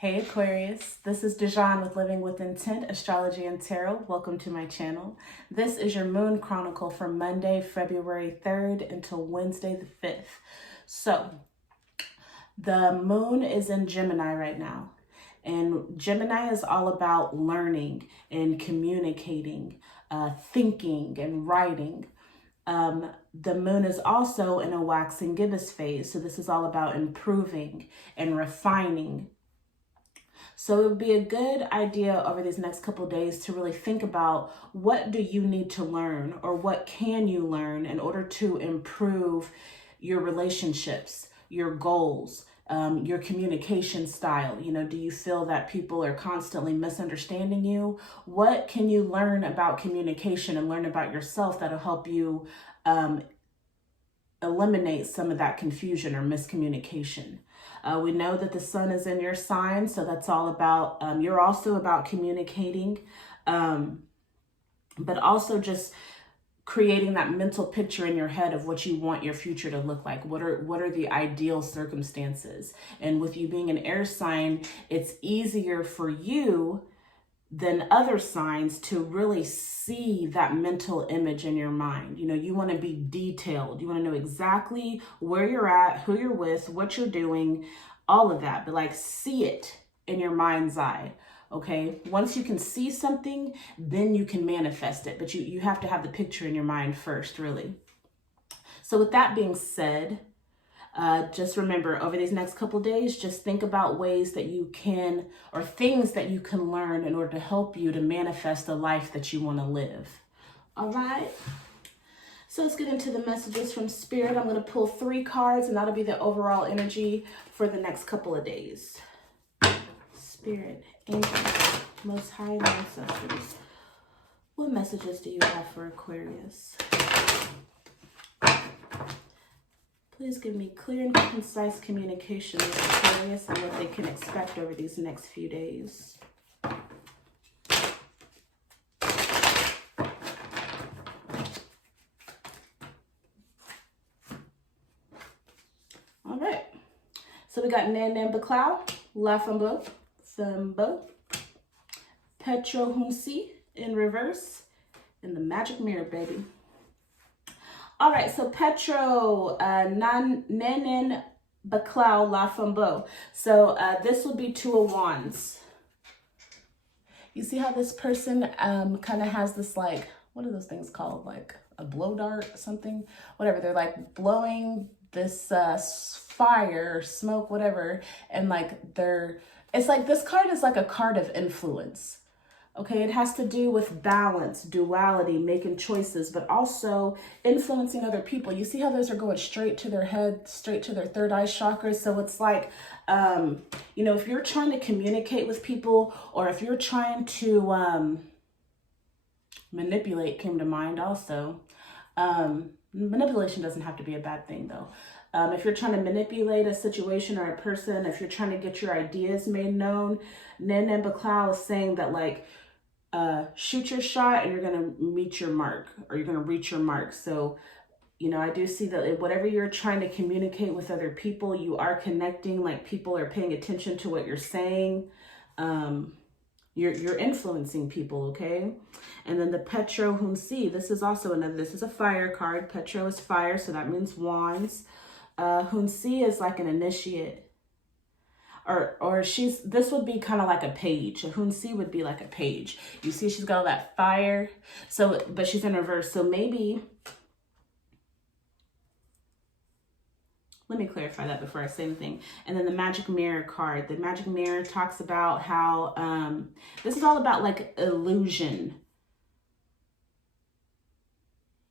Hey Aquarius, this is Dijon with Living with Intent, Astrology and Tarot. Welcome to my channel. This is your moon chronicle for Monday, February 3rd until Wednesday the 5th. So, the moon is in Gemini right now. And Gemini is all about learning and communicating, thinking and writing. The moon is also in a waxing gibbous phase. So this is all about improving and refining. So it would be a good idea over these next couple of days to really think about what do you need to learn or what can you learn in order to improve your relationships, your goals, your communication style. You know, do you feel that people are constantly misunderstanding you? What can you learn about communication and learn about yourself that'll help you eliminate some of that confusion or miscommunication? We know that the sun is in your sign, so that's all about, you're also about communicating, but also just creating that mental picture in your head of what you want your future to look like. What are the ideal circumstances? And with you being an air sign, it's easier for you than other signs to really see that mental image in your mind. You know, you want to be detailed. You want to know exactly where you're at, who you're with, what you're doing, all of that. But like, see it in your mind's eye. Okay. Once you can see something, then you can manifest it. But you have to have the picture in your mind first, really. So with that being said, just remember, over these next couple days, just think about ways that you can, or things that you can learn in order to help you to manifest the life that you want to live. All right. So let's get into the messages from Spirit. I'm going to pull 3 cards, and that'll be the overall energy for the next couple of days. Spirit, angels, Most High, and ancestors. What messages do you have for Aquarius? Please give me clear and concise communication with Aquarius and what they can expect over these next few days. All right. So we got Nanan Baklau, La Flambeau, Petro Hunsi in reverse, and the Magic Mirror, baby. All right, so Petro, Nanan Baklau La Flambeau. So this will be 2 of Wands. You see how this person kind of has this, like, what are those things called? Like a blow dart or something? Whatever, they're like blowing this fire, smoke, whatever. And like it's like this card is like a card of influence. Okay, it has to do with balance, duality, making choices, but also influencing other people. You see how those are going straight to their head, straight to their third eye chakra. So it's like, you know, if you're trying to communicate with people, or if you're trying to manipulate, came to mind also. Manipulation doesn't have to be a bad thing, though. If you're trying to manipulate a situation or a person, if you're trying to get your ideas made known, Nanan Baklau is saying that, like, shoot your shot and you're going to meet your mark, or you're going to reach your mark. So, you know, I do see that whatever you're trying to communicate with other people, you are connecting, like people are paying attention to what you're saying. You're influencing people, okay? And then the Petro Hunsi, this is also this is a fire card. Petro is fire, so that means wands. Hunsi is like an initiate. Or this would be kind of like a page. A Hunsi would be like a page. You see she's got all that fire. So, but she's in reverse. So maybe, let me clarify that before I say anything. And then the Magic Mirror card. The Magic Mirror talks about how, this is all about like illusion.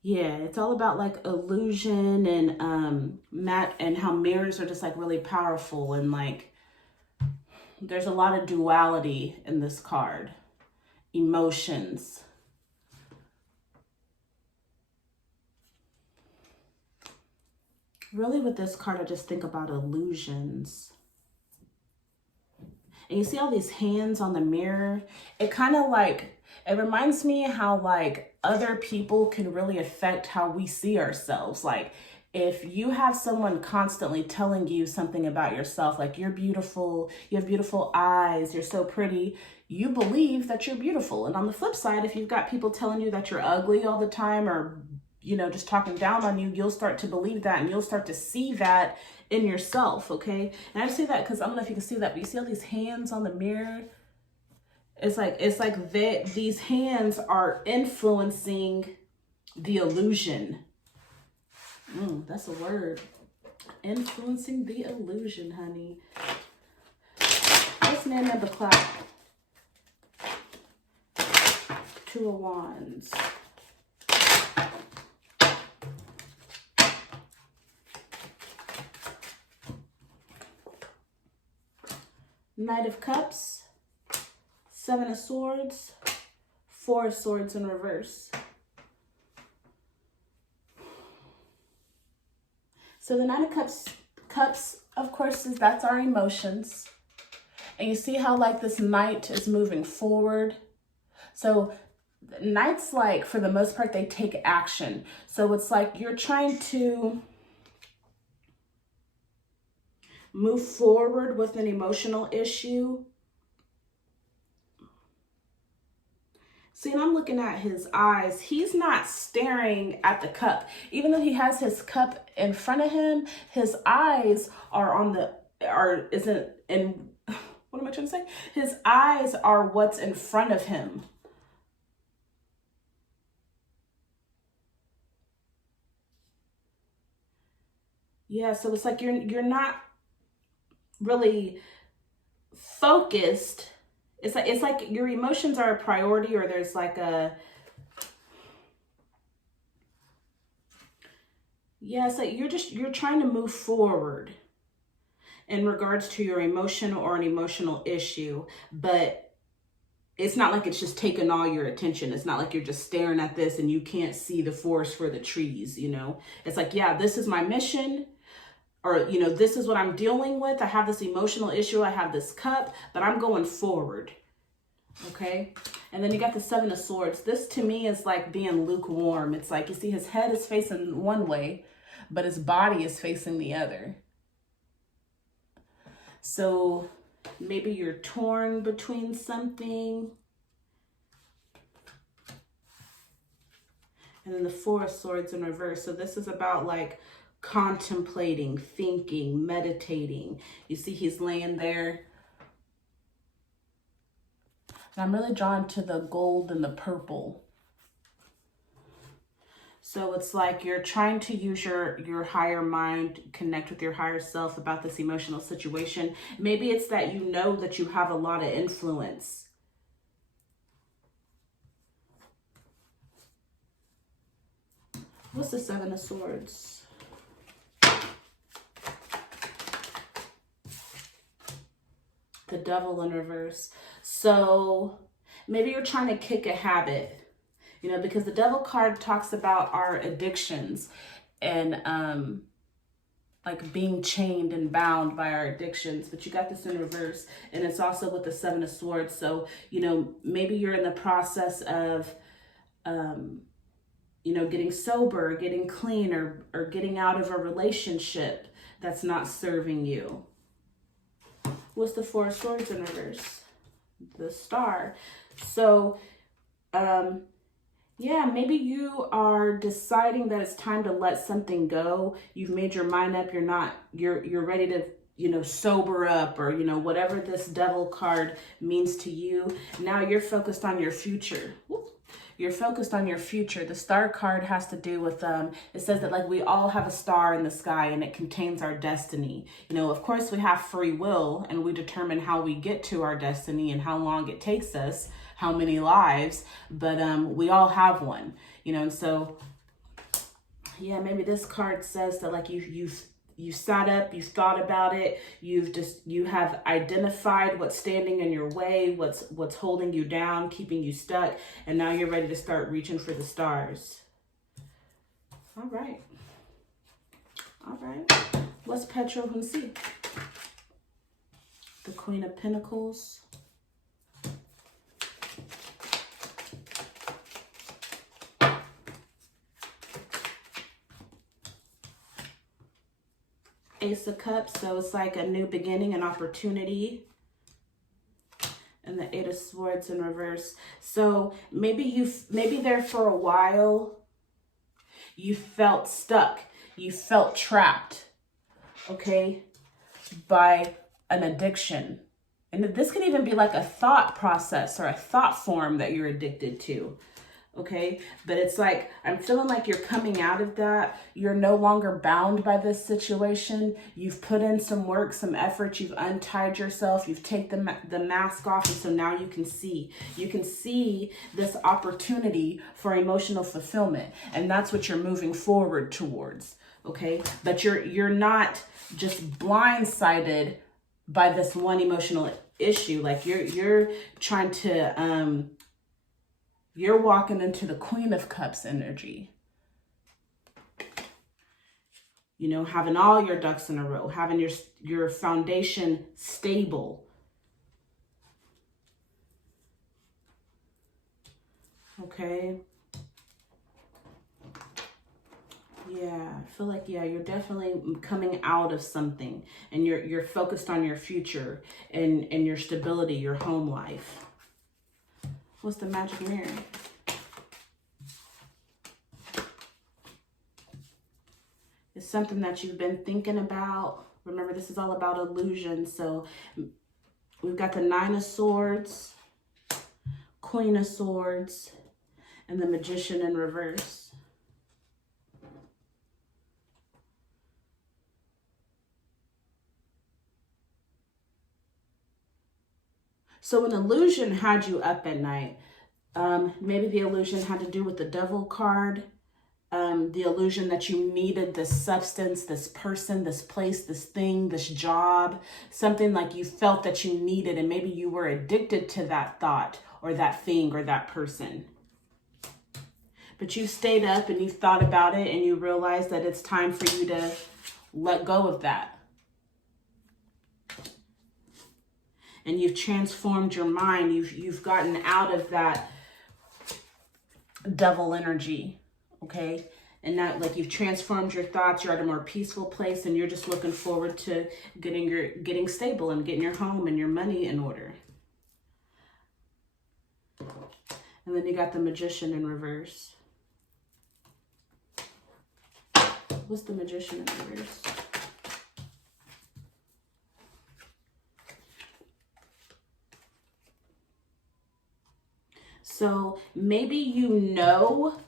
Yeah, it's all about like illusion and how mirrors are just like really powerful, and like, there's a lot of duality in this card. Emotions. Really with this card, I just think about illusions. And you see all these hands on the mirror? It kind of like, it reminds me how like other people can really affect how we see ourselves. Like If you have someone constantly telling you something about yourself, like you're beautiful, you have beautiful eyes, you're so pretty, you believe that you're beautiful. And on the flip side, if you've got people telling you that you're ugly all the time, or, you know, just talking down on you, you'll start to believe that, and you'll start to see that in yourself, okay? And I say that because I don't know if you can see that, but you see all these hands on the mirror? It's like these hands are influencing the illusion. That's a word. Influencing the illusion, honey. What's name of the clock? Two of Wands. Knight of Cups. Seven of Swords. Four of Swords in reverse. So the Nine of Cups, of course, that's our emotions. And you see how like this Knight is moving forward. So Knights, like, for the most part, they take action. So it's like you're trying to move forward with an emotional issue. See, and I'm looking at his eyes. He's not staring at the cup. Even though he has his cup in front of him, his eyes are on the, isn't in, what am I trying to say? His eyes are what's in front of him. Yeah, so it's like you're not really focused. It's like your emotions are a priority, or there's like a, yeah, it's like you're trying to move forward in regards to your emotion or an emotional issue, but it's not like it's just taking all your attention. It's not like you're just staring at this and you can't see the forest for the trees, you know? It's like, yeah, this is my mission, or, you know, this is what I'm dealing with. I have this emotional issue. I have this cup, but I'm going forward. Okay. And then you got the Seven of Swords. This to me is like being lukewarm. It's like, you see his head is facing one way, but his body is facing the other. So maybe you're torn between something. And then the Four of Swords in reverse. So this is about like contemplating, thinking, meditating. You see he's laying there. And I'm really drawn to the gold and the purple. So it's like you're trying to use your higher mind, connect with your higher self about this emotional situation. Maybe it's that you know that you have a lot of influence. What's the Seven of Swords? The Devil in reverse. So maybe you're trying to kick a habit, you know, because the Devil card talks about our addictions and like being chained and bound by our addictions. But you got this in reverse, and it's also with the Seven of Swords. So, you know, maybe you're in the process of you know, getting sober, getting clean, or getting out of a relationship that's not serving you. What's the Four of Swords in reverse? The Star. So, yeah, maybe you are deciding that it's time to let something go. You've made your mind up. You're ready to, you know, sober up, or, you know, whatever this Devil card means to you. Now you're focused on your future. You're focused on your future. The Star card has to do with, it says that like we all have a star in the sky and it contains our destiny. You know, of course we have free will and we determine how we get to our destiny and how long it takes us, how many lives, but we all have one, you know. And so, yeah, maybe this card says that like you sat up, you thought about it, you have identified what's standing in your way, what's holding you down, keeping you stuck, and now you're ready to start reaching for the stars. All right. All right. What's Petro Hunsi? The Queen of Pentacles. Ace of Cups, so it's like a new beginning, an opportunity. And the Eight of Swords in reverse. So maybe there for a while, you felt stuck. You felt trapped, okay, by an addiction. And this can even be like a thought process or a thought form that you're addicted to. Okay, but it's like, I'm feeling like you're coming out of that. You're no longer bound by this situation. You've put in some work, some effort. You've untied yourself. You've taken the mask off. And so now you can see this opportunity for emotional fulfillment. And that's what you're moving forward towards. Okay, but you're not just blindsided by this one emotional issue. Like you're trying to, you're walking into the Queen of Cups energy. You know, having all your ducks in a row, having your foundation stable. Okay. Yeah, I feel like, yeah, you're definitely coming out of something, and you're focused on your future and your stability, your home life. What's the magic mirror? It's something that you've been thinking about. Remember, this is all about illusion. So we've got the Nine of Swords, Queen of Swords, and the Magician in reverse. So an illusion had you up at night. Maybe the illusion had to do with the Devil card. The illusion that you needed this substance, this person, this place, this thing, this job, something like you felt that you needed, and maybe you were addicted to that thought or that thing or that person. But you stayed up and you thought about it and you realized that it's time for you to let go of that. And you've transformed your mind. You've gotten out of that devil energy, okay? And now, like, you've transformed your thoughts. You're at a more peaceful place, and you're just looking forward to getting stable and getting your home and your money in order. And then you got the Magician in reverse. What's the Magician in reverse? So maybe you know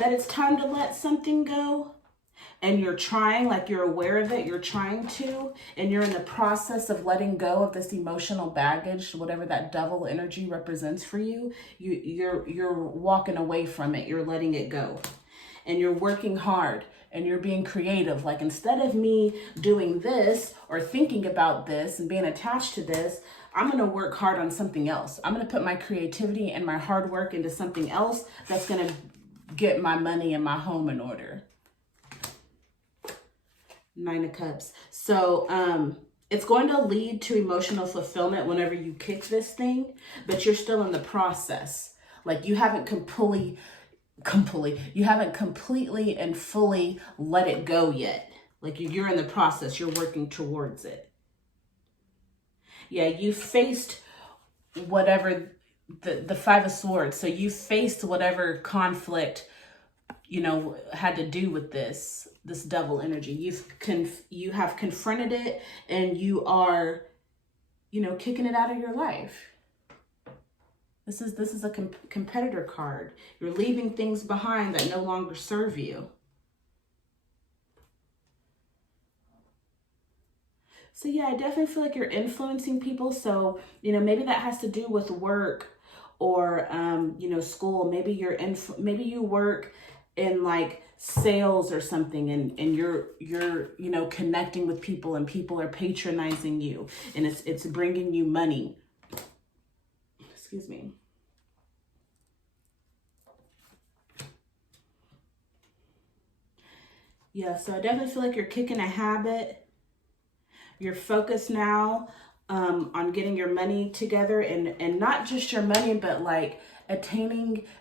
that it's time to let something go, and you're trying, like you're aware of it, you're trying to, and you're in the process of letting go of this emotional baggage, whatever that devil energy represents for you. You're walking away from it, you're letting it go, and you're working hard, and you're being creative. Like, instead of me doing this or thinking about this and being attached to this, I'm going to work hard on something else. I'm going to put my creativity and my hard work into something else that's going to get my money and my home in order. Nine of Cups. So it's going to lead to emotional fulfillment whenever you kick this thing, but you're still in the process. Like, you haven't completely and fully let it go yet. Like, you're in the process. You're working towards it. Yeah, you faced whatever, the Five of Swords. So you faced whatever conflict, you know, had to do with this devil energy. You have confronted it, and you are, you know, kicking it out of your life. This is a competitor card. You're leaving things behind that no longer serve you. So yeah, I definitely feel like you're influencing people. So, you know, maybe that has to do with work or, you know, school. Maybe maybe you work in like sales or something, and you're, you know, connecting with people, and people are patronizing you, and it's bringing you money. Excuse me. Yeah, so I definitely feel like you're kicking a habit. You're focused now on getting your money together, and not just your money, but like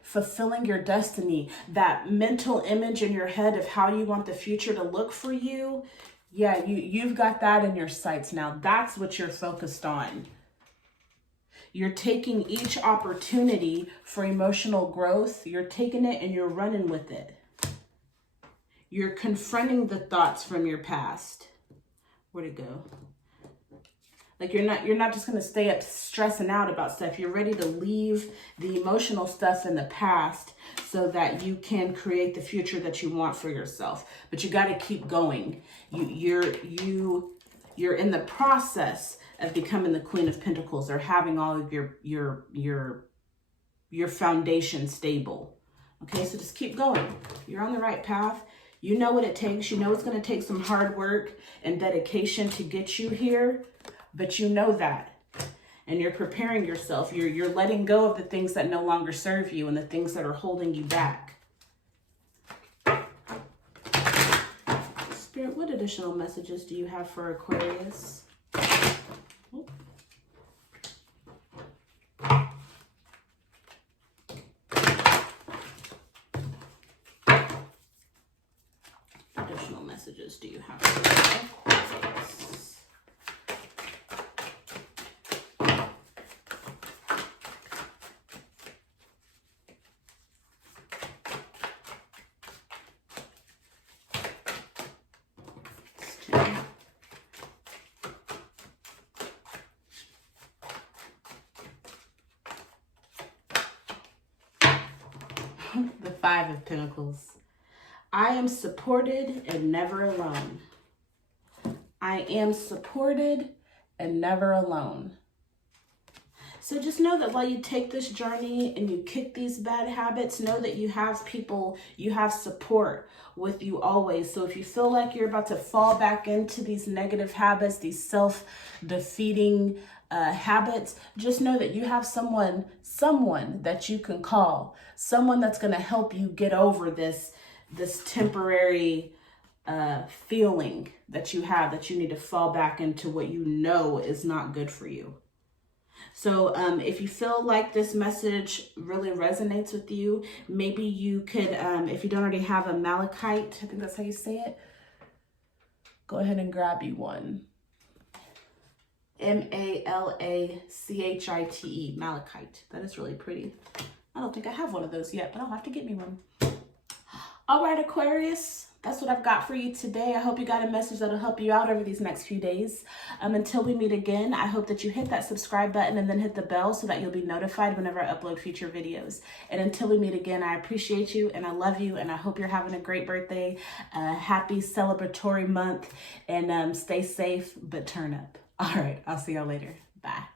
fulfilling your destiny. That mental image in your head of how you want the future to look for you, Yeah, you've got that in your sights now. That's what you're focused on. You're taking each opportunity for emotional growth. You're taking it and you're running with it. You're confronting the thoughts from your past. Where'd it go? Like you're not just going to stay up stressing out about stuff. You're ready to leave the emotional stuff in the past so that you can create the future that you want for yourself. But you got to keep going. You're in the process of becoming the Queen of Pentacles, or having all of your foundation stable. Okay, so just keep going. You're on the right path. You know what it takes. You know it's going to take some hard work and dedication to get you here, but you know that. And you're preparing yourself. You're letting go of the things that no longer serve you and the things that are holding you back. Spirit, what additional messages do you have for Aquarius? Additional messages do you have for Aquarius? The Five of Pentacles. I am supported and never alone. I am supported and never alone. So just know that while you take this journey and you kick these bad habits, know that you have people, you have support with you always. So if you feel like you're about to fall back into these negative habits, these self-defeating habits, just know that you have someone that you can call, someone that's going to help you get over this temporary feeling that you have, that you need to fall back into what you know is not good for you. So if you feel like this message really resonates with you, maybe you could, if you don't already have a malachite, I think that's how you say it, go ahead and grab you one. M-A-L-A-C-H-I-T-E, malachite. That is really pretty. I don't think I have one of those yet, but I'll have to get me one. All right, Aquarius, that's what I've got for you today. I hope you got a message that'll help you out over these next few days. Until we meet again, I hope that you hit that subscribe button and then hit the bell so that you'll be notified whenever I upload future videos. And until we meet again, I appreciate you and I love you, and I hope you're having a great birthday, a happy celebratory month, and stay safe, but turn up. All right, I'll see y'all later. Bye.